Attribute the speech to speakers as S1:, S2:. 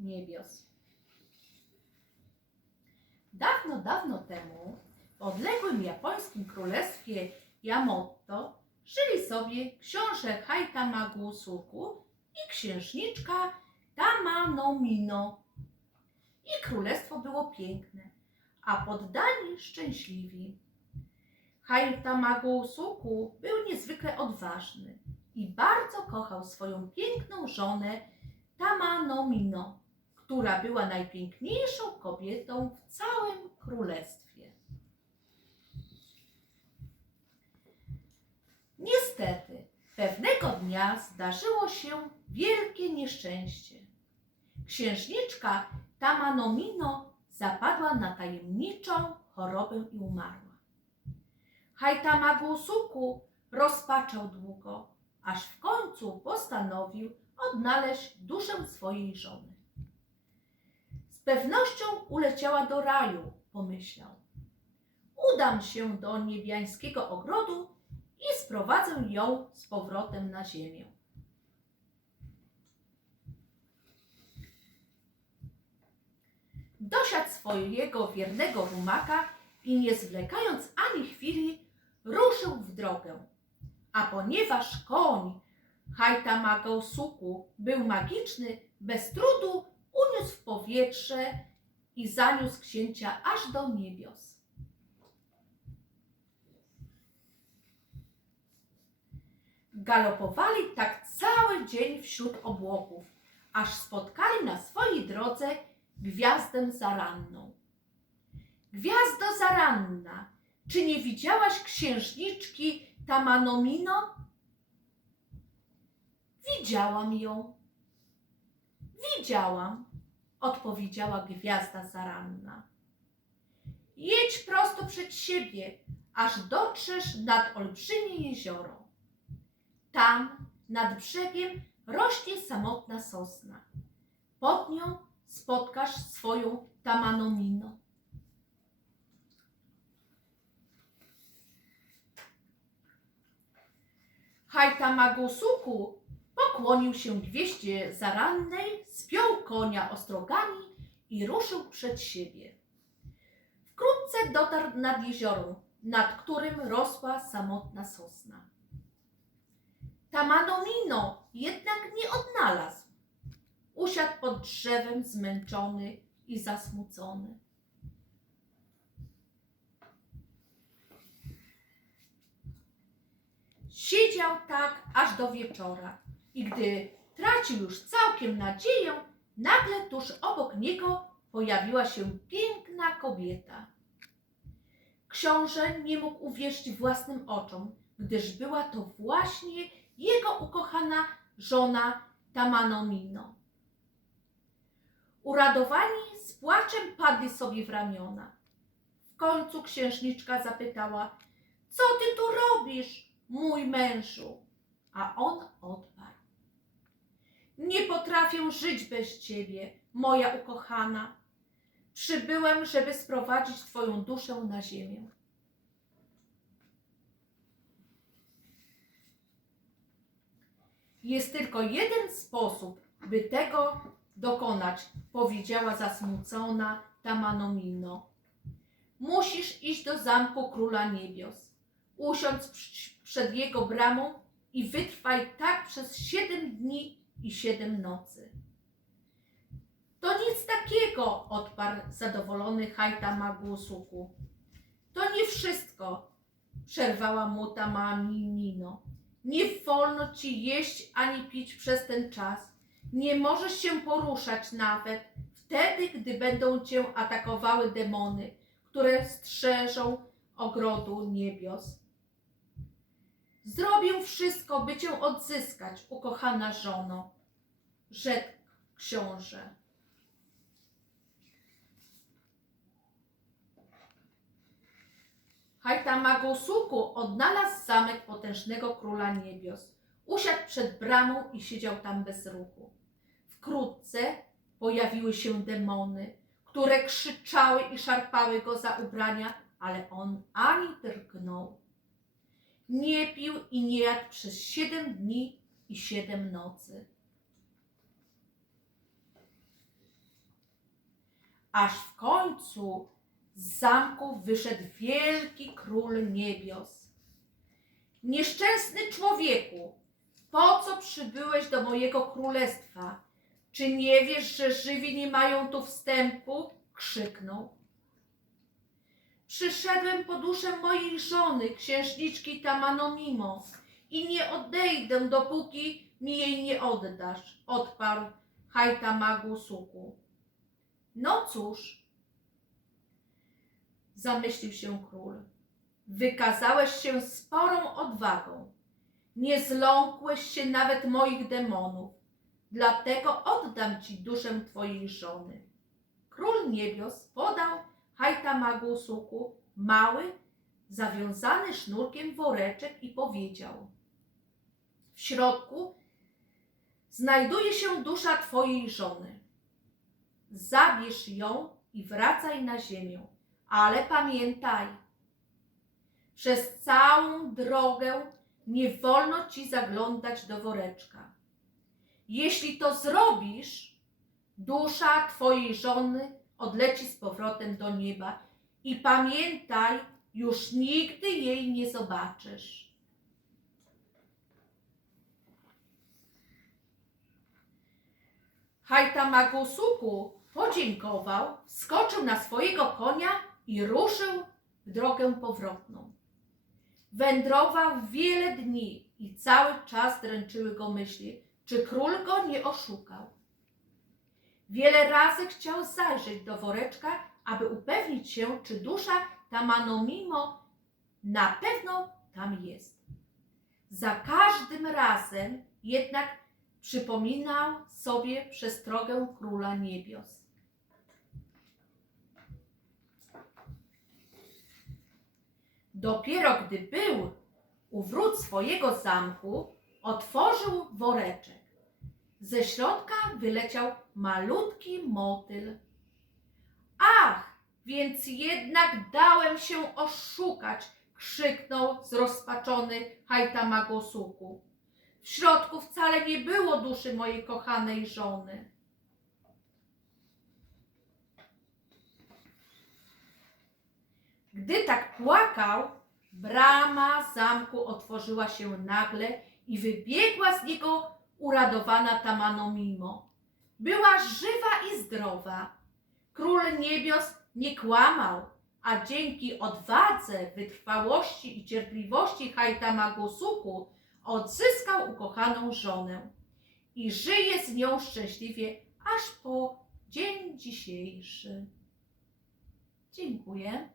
S1: niebios. Dawno, dawno temu w odległym japońskim królestwie Yamato żyli sobie książę Haitamagu Suku i księżniczka Tamanomino. I królestwo było piękne, a poddani szczęśliwi. Haitamagu Suku był niezwykle odważny i bardzo kochał swoją piękną żonę Tamanomino, która była najpiękniejszą kobietą w całym królestwie. Niestety, pewnego dnia zdarzyło się wielkie nieszczęście. Księżniczka Tamanomino zapadła na tajemniczą chorobę i umarła. Haitamagusuku rozpaczał długo, aż w końcu postanowił odnaleźć duszę swojej żony. Z pewnością uleciała do raju, pomyślał. Udam się do niebiańskiego ogrodu i sprowadzę ją z powrotem na ziemię. Dosiadł swojego wiernego rumaka i nie zwlekając ani chwili, ruszył w drogę. A ponieważ koń Haitamagosuku był magiczny, bez trudu uniósł w powietrze i zaniósł księcia aż do niebios. Galopowali tak cały dzień wśród obłoków, aż spotkali na swojej drodze gwiazdę zaranną. Gwiazdo zaranna, czy nie widziałaś księżniczki Tamanomino? Widziałam ją. Widziałam, odpowiedziała gwiazda zaranna. Jedź prosto przed siebie, aż dotrzesz nad olbrzymie jezioro. Tam, nad brzegiem, rośnie samotna sosna. Pod nią spotkasz swoją Tamanomino. Haitamagusuku pokłonił się gwieździe zarannej, spiął konia ostrogami i ruszył przed siebie. Wkrótce dotarł nad jezioro, nad którym rosła samotna sosna. Tamanomino jednak nie odnalazł. Usiadł pod drzewem zmęczony i zasmucony. Siedział tak aż do wieczora i gdy tracił już całkiem nadzieję, nagle tuż obok niego pojawiła się piękna kobieta. Książę nie mógł uwierzyć własnym oczom, gdyż była to właśnie jego ukochana żona Tamanomino. Uradowani z płaczem padli sobie w ramiona. W końcu księżniczka zapytała: Co ty tu robisz, mój mężu? A on odparł: Nie potrafię żyć bez ciebie, moja ukochana. Przybyłem, żeby sprowadzić twoją duszę na ziemię. Jest tylko jeden sposób, by tego dokonać, powiedziała zasmucona Tamanomino. Musisz iść do zamku króla niebios, usiądź przed jego bramą i wytrwaj tak przez siedem dni i siedem nocy. To nic takiego, odparł zadowolony Hajta Magusuku. To nie wszystko, przerwała mu Tamaminino. Nie wolno ci jeść ani pić przez ten czas. Nie możesz się poruszać nawet wtedy, gdy będą cię atakowały demony, które strzeżą ogrodu niebios. Zrobię wszystko, by cię odzyskać, ukochana żono, rzekł książę. Haitamagosuku odnalazł zamek potężnego króla niebios. Usiadł przed bramą i siedział tam bez ruchu. Wkrótce pojawiły się demony, które krzyczały i szarpały go za ubrania, ale on ani drgnął. Nie pił i nie jadł przez siedem dni i siedem nocy. aż w końcu z zamku wyszedł wielki król niebios. Nieszczęsny człowieku, po co przybyłeś do mojego królestwa? Czy nie wiesz, że żywi nie mają tu wstępu? krzyknął. Przyszedłem po duszę mojej żony, księżniczki Tamanomimo i nie odejdę, dopóki mi jej nie oddasz, odparł Hajtamagu Suku. No cóż, zamyślił się król, wykazałeś się sporą odwagą. Nie zląkłeś się nawet moich demonów, dlatego oddam ci duszę twojej żony. Król niebios podał Hajtamagu Suku mały, zawiązany sznurkiem woreczek i powiedział: W środku znajduje się dusza twojej żony. Zabierz ją i wracaj na ziemię, ale pamiętaj, przez całą drogę nie wolno ci zaglądać do woreczka. Jeśli to zrobisz, dusza twojej żony odleci z powrotem do nieba i pamiętaj, już nigdy jej nie zobaczysz. Hajtamagosuku podziękował, wskoczył na swojego konia i ruszył w drogę powrotną. Wędrował wiele dni i cały czas dręczyły go myśli, czy król go nie oszukał. Wiele razy chciał zajrzeć do woreczka, aby upewnić się, czy dusza Tamanomimo na pewno tam jest. Za każdym razem jednak przypominał sobie przestrogę króla niebios. Dopiero gdy był u wrót swojego zamku, otworzył woreczek. Ze środka wyleciał malutki motyl. Ach, więc jednak dałem się oszukać, krzyknął zrozpaczony Hajtamagosuku. W środku wcale nie było duszy mojej kochanej żony. Gdy tak płakał, brama zamku otworzyła się nagle i wybiegła z niego uradowana Tamanomimo. Była żywa i zdrowa. Król niebios nie kłamał, a dzięki odwadze, wytrwałości i cierpliwości Hajtamagosuku odzyskał ukochaną żonę i żyje z nią szczęśliwie aż po dzień dzisiejszy. Dziękuję.